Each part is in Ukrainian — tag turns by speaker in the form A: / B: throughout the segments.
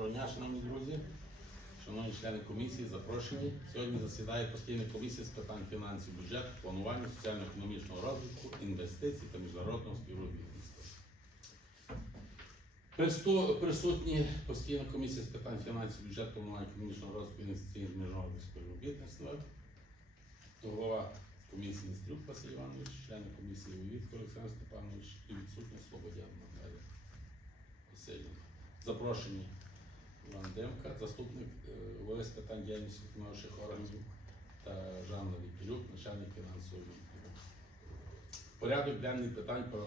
A: Доброго дня, шановні друзі, шановні члени комісії, запрошені. Сьогодні засідає постійна комісія з питань фінансів, бюджету, планування, соціально-економічного розвитку, інвестицій та міжнародного співробітництва. Присутні постійна комісія з питань фінансів, бюджету, планування, економічного розвитку, інвестицій та міжнародного співробітництва. Голова комісії Стрюк Василь Іванович, члени комісії Увітко Олександр Степанович і відсутня Слободян Наталія Васильівна. Запрошені Демка, заступник е, з питань діяльності виконавчих органів та Жанна Ліпілюк, начальник фінансового відділу. Порядок денний питань, про,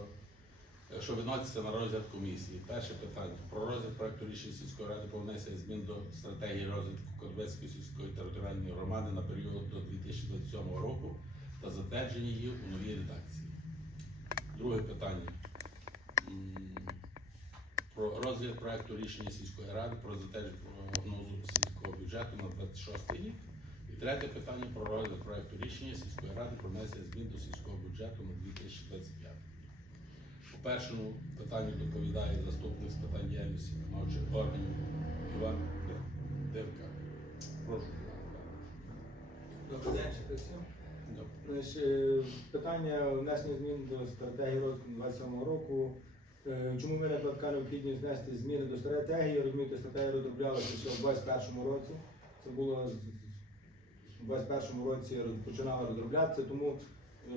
A: е, що відноситься на розгляд комісії. Перше питання про розгляд проекту рішення сільської ради про внесення змін до стратегії розвитку Корбецької сільської територіальної громади на період до 2027 року та затвердження її у новій редакції. Друге питання. Про розгляд проекту рішення сільської ради про затвердження прогнозу сільського бюджету на 26 рік. І третє питання про розгляд проекту рішення сільської ради про внесення змін до сільського бюджету на 2025 рік. По першому питанню доповідає заступник з питань діяльності виконавчих органів Іван Девка. Прошу.
B: Добрий день, всім. Питання внесення змін до стратегії розвитку 27 року. Е, Чому ми така необхідність внести зміни до стратегії? Розумієте, стратегія розроблялася ще в 21-му році. Це було в 21-му році починала розроблятися, тому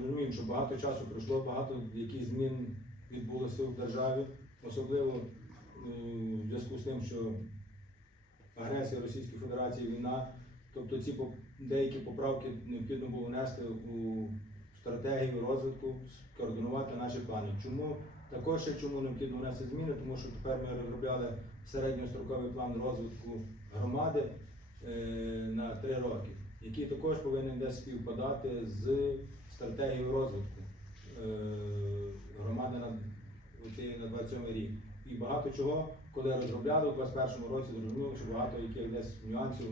B: розуміємо, що багато часу пройшло, багато яких змін відбулося в державі, особливо е, в зв'язку з тим, що агресія Російської Федерації, війна. Тобто ці деякі поправки необхідно було внести у стратегію розвитку, координувати наші плани. Чому також ще чому необхідно внести зміни? Тому що тепер ми розробляли середньостроковий план розвитку громади е, на три роки, який також повинен десь співпадати з стратегією розвитку е, громади на, на 27 рік. І багато чого, коли розробляли у 21 році, зрозуміло, що багато яких десь нюансів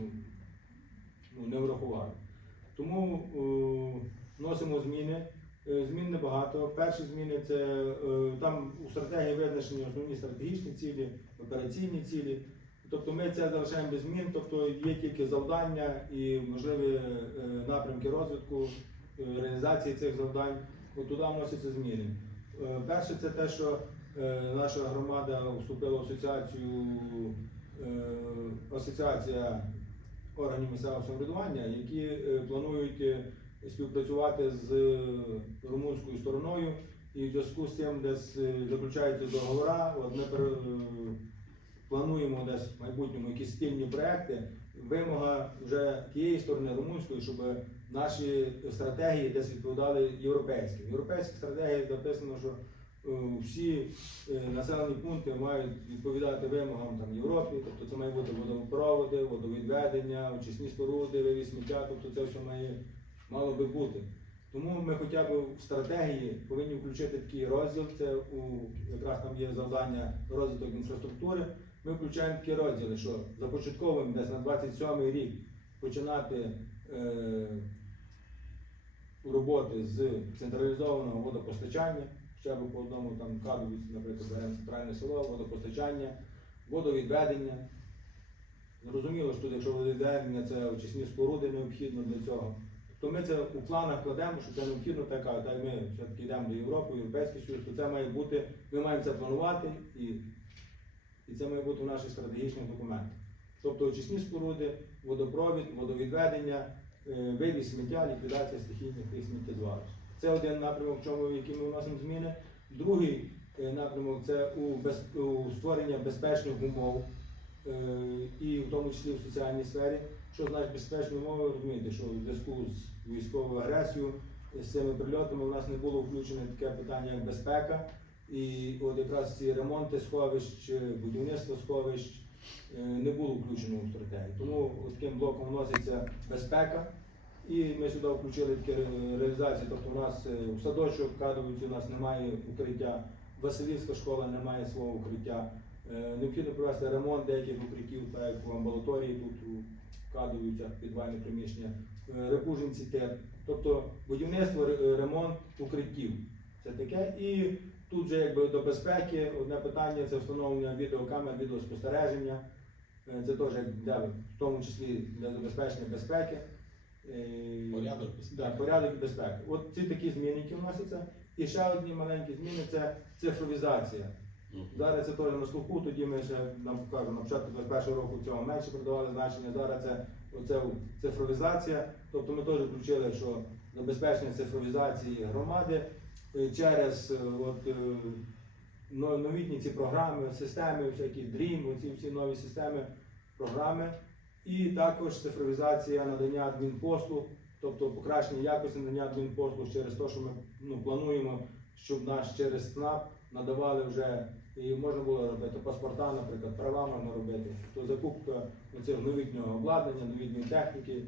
B: ну, не врахували. Тому е, вносимо зміни. Е, Змін небагато. Перші зміни це е, там у стратегії визначені основні стратегічні цілі, операційні цілі. Тобто ми це залишаємо без змін, тобто є тільки завдання і можливі е, напрямки розвитку, реалізації цих завдань. От туди вносяться зміни. Перше, це те, що наша громада вступила в асоціацію, асоціація органів місцевого самоврядування, які планують співпрацювати з е, румунською стороною. І в зв'язку з цим десь е, заключаються договори. От ми е, плануємо десь в майбутньому якісь спільні проекти. Вимога вже тієї сторони румунської, щоб наші стратегії десь відповідали європейським. В європейській стратегії записано, що всі населені пункти мають відповідати вимогам там, Європі, тобто це має бути водопроводи, водовідведення, очисні споруди, вивіз сміття, тобто це все має, мало би бути. Тому ми хоча б в стратегії повинні включити такий розділ, це у якраз там є завдання розвиток інфраструктури. Ми включаємо такі розділи, що започатковуємо десь на 27 рік починати е, роботи з централізованого водопостачання, ще б по одному там кадру, наприклад, беремо центральне село, водопостачання, водовідведення. Зрозуміло, що тут, якщо водовідведення, це очисні споруди необхідно для цього. То ми це у планах кладемо, що це необхідно така, та й ми все-таки йдемо до Європи, Європейський Союз, то це має бути, ми маємо це планувати і, і це має бути в наших стратегічних документах. Тобто очисні споруди, водопровід, водовідведення, е, вивіз сміття, ліквідація стихійних тих сміттєзвалищ. Це один напрямок, в чому в ми вносимо зміни. Другий е, напрямок це у, без, у створення безпечних умов, і в тому числі в соціальній сфері. Що значить безпечні умови, ви розумієте, що в зв'язку з військовою агресією, з цими прильотами у нас не було включено таке питання, як безпека. І от якраз ці ремонти сховищ, будівництво сховищ е, не було включено у стратегію. Тому таким блоком вноситься безпека. І ми сюди включили такі реалізації. Тобто у нас е, в садочок Кадовиці у нас немає укриття, Василівська школа не має свого укриття. Е, Необхідно провести ремонт деяких укриттів, так як в амбулаторії тут у підвальне приміщення, е, Репужинці ТЕР. Тобто будівництво, е, ремонт укриттів. Це таке. І тут же якби до безпеки одне питання це встановлення відеокамер, відеоспостереження. Це теж для, в тому числі для забезпечення безпеки.
A: Порядок
B: Да,
A: безпеки.
B: порядок і безпеки. От ці такі зміни, які вносяться. І ще одні маленькі зміни це цифровізація. Зараз це теж на слуху, тоді ми ще нам кажу, на початку 21 року цього менше придавали значення. Зараз це оце цифровізація. Тобто ми теж включили, що забезпечення цифровізації громади е, через е, от, е, новітні ці програми, системи, всякі DREAM, ці всі нові системи, програми. І також цифровізація надання адмінпослуг, тобто покращення якості надання адмінпослуг через те, що ми ну, плануємо, щоб наш через СНАП надавали вже і можна було робити паспорта, наприклад, права можна робити. То закупка оцього новітнього обладнання, новітньої техніки,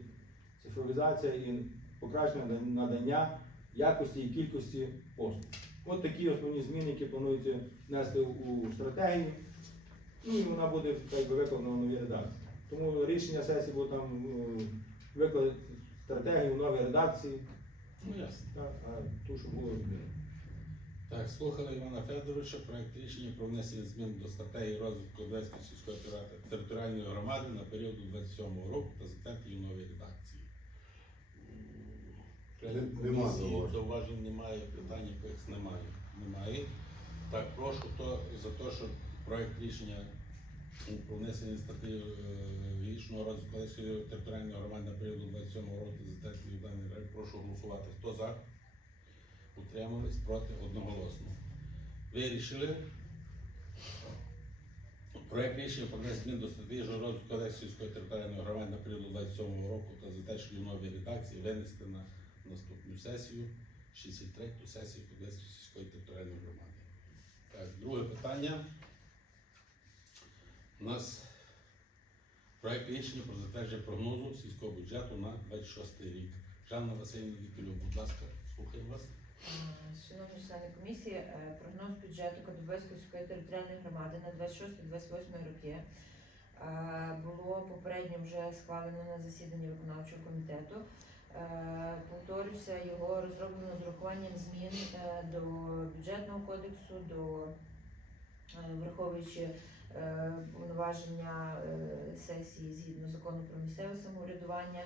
B: цифровізація і покращення надання якості і кількості послуг. От такі основні зміни, які планується внести у стратегію. Ну і вона буде так би, виконана в новій редакції. Тому рішення сесії буде там е, викладати стратегію в новій редакції,
A: Ну ясно.
B: так, а ту, що було відмінено.
A: Так, слухали Івана Федоровича проект рішення про внесення змін до стратегії розвитку Одеської сільської територіальної громади на період до 27 року та затвердження нової редакції.
C: Нема зауважень.
A: зауважень немає, питань якихось немає. Немає. Так, прошу хто за те, щоб проект рішення про внесення статті е, розвитку Одеської територіальної громади на період до 27 року та затвердження даної проект, прошу голосувати. Хто за? Утримались проти одноголосно. Вирішили. Проект рішення про змін до стратегічного розвитку Одеської сільської територіальної громади на період 27 року та затвердження нової редакції винести на наступну сесію, 63-ту сесію Одеської сільської територіальної громади. Так, друге питання. У нас проект рішення про затвердження прогнозу сільського бюджету на 26 рік. Жанна Васильівна Вікулюк, будь ласка, слухаємо вас.
D: Е, Шановні члени комісії, е, прогноз бюджету Кадубецької сільської територіальної громади на 26-28 роки е, було попередньо вже схвалено на засіданні виконавчого комітету. Повторюся, його розроблено з урахуванням змін до бюджетного кодексу, до враховуючи повноваження сесії згідно закону про місцеве самоврядування.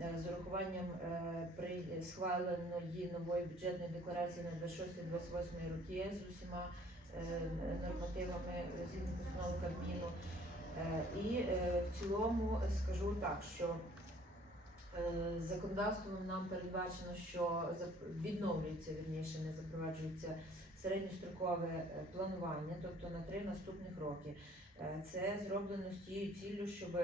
D: Е, з урахуванням е, при схваленої нової бюджетної декларації на 26-28 роки з усіма е, нормативами згідно постанови Кабміну. І в цілому скажу так, що законодавством нам передбачено, що відновлюється вірніше, не запроваджується середньострокове планування, тобто на три наступних роки. Це зроблено з тією ціллю, щоб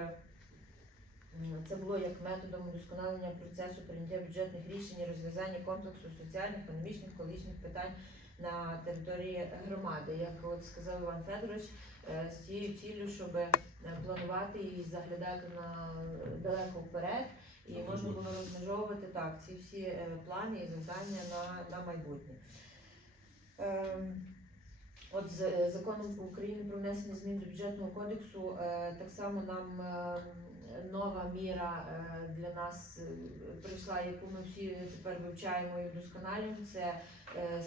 D: Це було як методом удосконалення процесу прийняття бюджетних рішень і розв'язання комплексу соціальних, економічних, екологічних питань на території громади. Як от сказав Іван Федорович, е, з тією ціллю, щоб е, планувати і заглядати на далеко вперед, і
A: На
D: можна було розмежовувати так ці всі е, плани і завдання на, на майбутнє. От з е, законом України про внесення змін до бюджетного кодексу е, так само нам е, нова міра для нас прийшла, яку ми всі тепер вивчаємо і вдосконалюємо. Це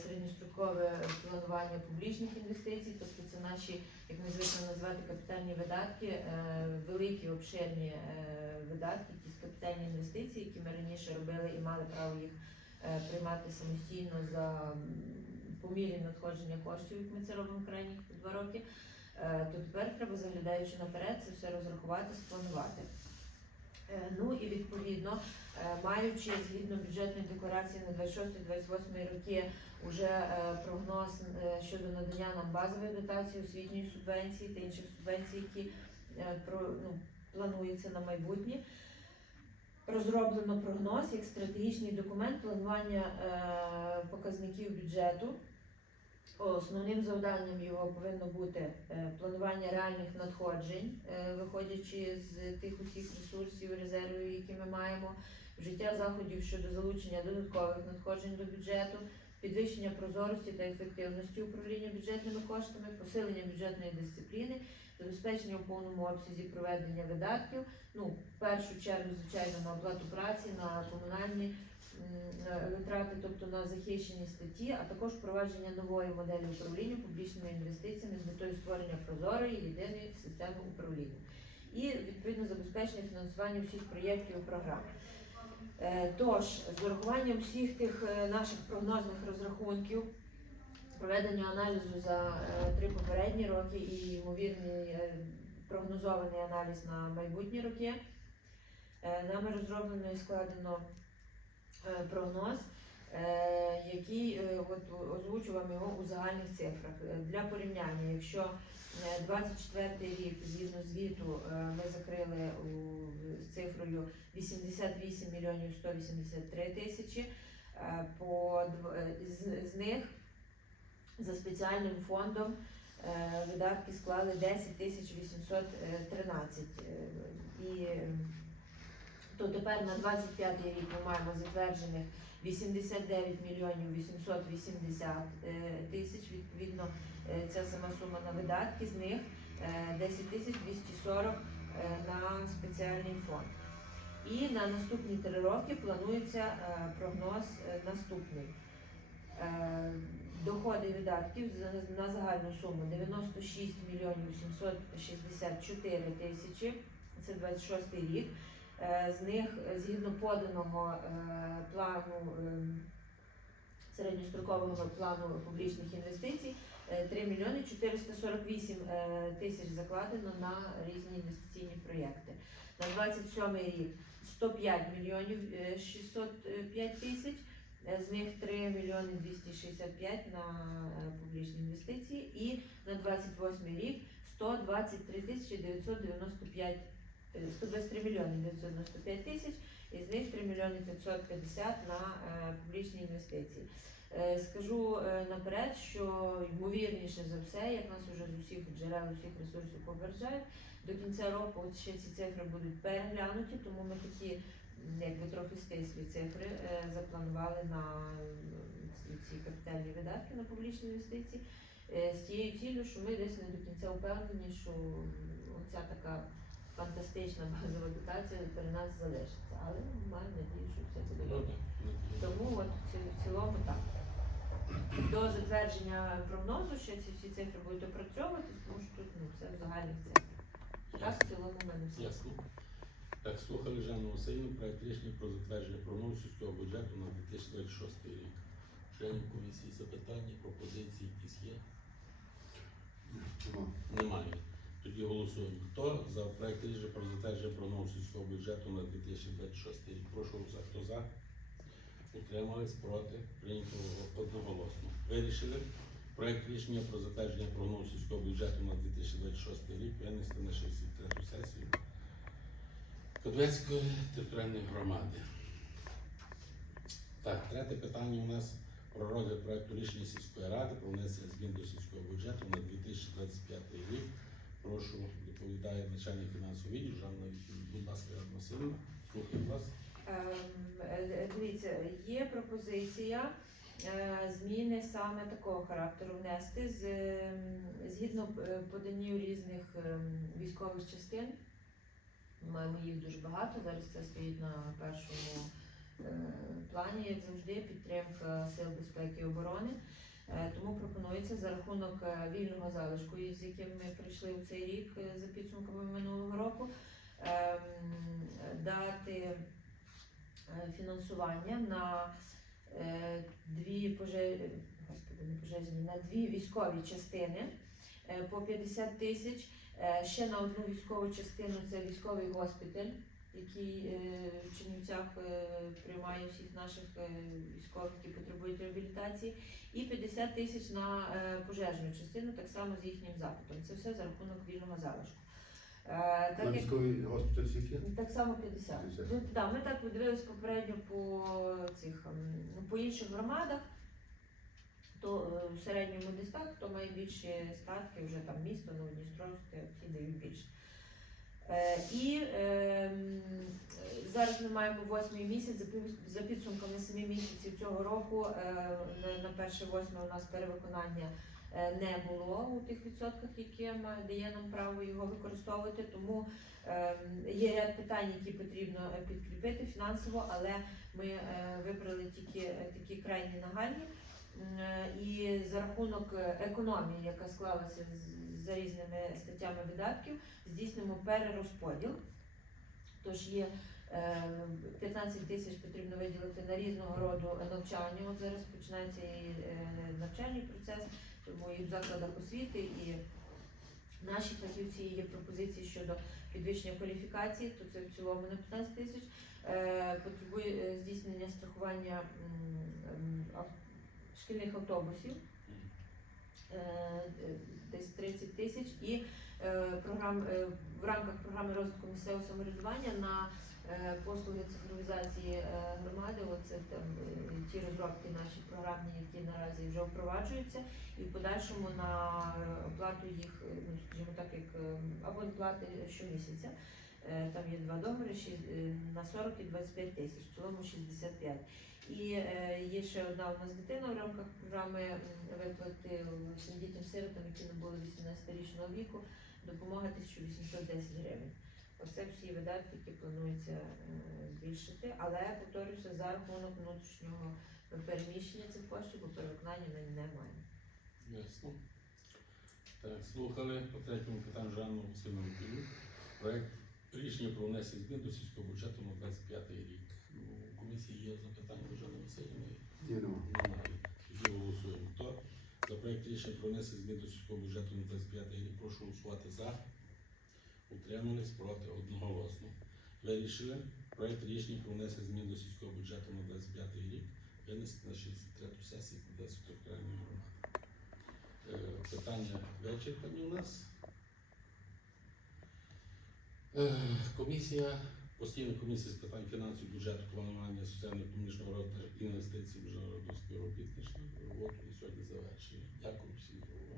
D: середньострокове планування публічних інвестицій, тобто це наші, як ми звикли називати, капітальні видатки, великі обширні видатки, якісь капітальні інвестиції, які ми раніше робили і мали право їх приймати самостійно за по мірі надходження коштів, як ми це робимо крайніх два роки. Е, То тепер треба, заглядаючи наперед, це все розрахувати, спланувати. Е, Ну і відповідно, е, маючи згідно бюджетної декларації на 26-28 роки уже е, прогноз щодо надання нам базової дотації, освітньої субвенції та інших субвенцій, які ну, плануються на майбутнє. Розроблено прогноз як стратегічний документ планування показників бюджету. Основним завданням його повинно бути е, планування реальних надходжень, е, виходячи з тих усіх ресурсів, резервів, які ми маємо, вжиття заходів щодо залучення додаткових надходжень до бюджету, підвищення прозорості та ефективності управління бюджетними коштами, посилення бюджетної дисципліни, забезпечення у повному обсязі проведення видатків. Ну, в першу чергу, звичайно, на оплату праці, на комунальні витрати, тобто на захищені статті, а також впровадження нової моделі управління публічними інвестиціями з метою створення прозорої єдиної системи управління. і відповідно забезпечення фінансування всіх проєктів і програм. Е, Тож, з урахуванням всіх тих е, наших прогнозних розрахунків, проведення аналізу за е, три попередні роки і ймовірний е, прогнозований аналіз на майбутні роки, е, нами розроблено і складено е, прогноз, е, який е, от озвучував його у загальних цифрах. Е, Для порівняння, якщо е, 24 рік згідно звіту е, ми закрили з цифрою 88 мільйонів 183 тисячі, е, по е, з, з них за спеціальним фондом е, видатки склали 10 тисяч 813. е, І е, то тепер на 25 рік ми маємо затверджених 89 мільйонів 880 е, тисяч. Відповідно, е, ця сама сума на видатки, з них е, 10 тисяч 240 е, на спеціальний фонд. І на наступні три роки планується е, прогноз е, наступний. Е, Доходи видатків на загальну суму 96 мільйонів 764 тисячі, це 26 рік. Е, З них згідно поданого е, плану е, середньострокового плану публічних інвестицій е, 3 мільйони 448 е, тисяч закладено на різні інвестиційні проєкти. На 27 рік 105 мільйонів е, 605 тисяч, з них 3 мільйони 265 на публічні інвестиції і на 28 рік 123 тисячі 995 е, 123 мільйони 995 тисяч, із них 3 мільйони 550 на е, публічні інвестиції. Е, Скажу е, наперед, що ймовірніше за все, як нас вже з усіх джерел, усіх ресурсів попереджають, до кінця року ще ці цифри будуть переглянуті, тому ми такі якби трохи стислі цифри запланували на ці, капітальні видатки на публічні інвестиції з тією ціллю, що ми десь не до кінця впевнені, що оця така фантастична базова дотація при нас залишиться. Але маємо надію, що все буде добре. Тому от в цілому так. До затвердження прогнозу ще ці всі цифри будуть опрацьовуватись, тому що тут ну, все в загальних цифрах. Так, в цілому в мене все.
A: Ясно. Так, слухали Жанну Васильівну проект рішення про затвердження прогнозу сільського бюджету на 2026 рік. Членів комісії запитання, пропозиції якісь є? Немає. Тоді голосуємо. Хто за проект рішення про затвердження прогнозу сільського бюджету на 2026 рік? Прошу за хто за? Утримались проти? Прийнято одноголосно. Вирішили проект рішення про затвердження прогнозу сільського бюджету на 2026 рік винести на 63 сесію Кодвецької територіальної громади. Так, третє питання у нас про розгляд проекту рішення сільської ради про внесення змін до сільського бюджету на 2025 рік. Прошу доповідає начальник фінансового відділу Будь ласка, Жанна Васильівна, слухаю вас.
D: Ем, е, Дивіться, є пропозиція е, зміни саме такого характеру внести з ем, згідно е, поданню різних ем, військових частин. Маємо їх дуже багато. Зараз це стоїть на першому плані, як завжди, підтримка сил безпеки і оборони. Е, Тому пропонується за рахунок е, вільного залишку, з яким ми прийшли у цей рік е, за підсумками минулого року, ем, дати фінансування на дві поже... Господи, не пожежні, на дві військові частини по 50 тисяч. Ще на одну військову частину це військовий госпіталь, який е, в Чернівцях е, приймає всіх наших е, військових, які потребують реабілітації, і 50 тисяч на е, пожежну частину, так само з їхнім запитом. Це все за рахунок вільного залишку. Так як
C: госпіталь скільки?
D: так само 50.
C: 50.
D: Ну, да, ми так подивилися попередньо по цих ем, ну, по інших громадах. То в середньому десь так, хто має більші статки, вже там місто, Новодністровське, ті дають більше. Е, і ем, зараз ми маємо восьмий місяць за підсумками семи місяців цього року. Е, на, перше восьме у нас перевиконання е, не було у тих відсотках, які дає нам право його використовувати. Тому ем, є ряд питань, які потрібно підкріпити фінансово, але ми вибрали тільки такі крайні нагальні І за рахунок е, економії, яка склалася за різними статтями видатків, здійснимо перерозподіл. Тож є е, 15 тисяч потрібно виділити на різного роду навчання. От зараз починається і е, навчальний процес, тому і в закладах освіти, і наші фахівці є пропозиції щодо підвищення кваліфікації, то це в цілому на 15 тисяч. Е, Потребує е, здійснення страхування шкільних автобусів. Е, Десь 30 тисяч і е, програм е, в рамках програми розвитку місцевого самоврядування на послуги цифровізації громади. Оце там ті розробки наші програмні, які наразі вже впроваджуються, і в подальшому на оплату їх, ну скажімо так, як абонплати щомісяця. Там є два договори на 40 і 25 тисяч, в цілому 65. І е, є ще одна у нас дитина в рамках програми виплати всім дітям сиротам, які не були 18-річного віку, допомога 1810 гривень. Оце всі видатки, які планується е, збільшити, але повторюся за рахунок внутрішнього переміщення цих коштів, бо перевиконання ми не маємо.
A: Ясно. Так, слухали по третьому питанню Жанну Васильовну Проект рішення про внесення змін до сільського бюджету на 25 рік. Комісії є запитання до Жанни Васильівни? Немає. Тоді голосуємо. Хто за проект рішення про внесення змін до сільського бюджету на 25 рік? Прошу голосувати за. Утримались проти одноголосно. Вирішили проект рішення про внесення змін до сільського бюджету на 25 рік винести на 63 сесії Одеської територіальної громади. Е, Питання вичерпані у нас. Е, Комісія, постійна комісія з питань фінансів, бюджету, планування соціально-економічного розвитку, інвестицій, міжнародного співробітництва. Роботу на сьогодні завершили. Дякую всім за.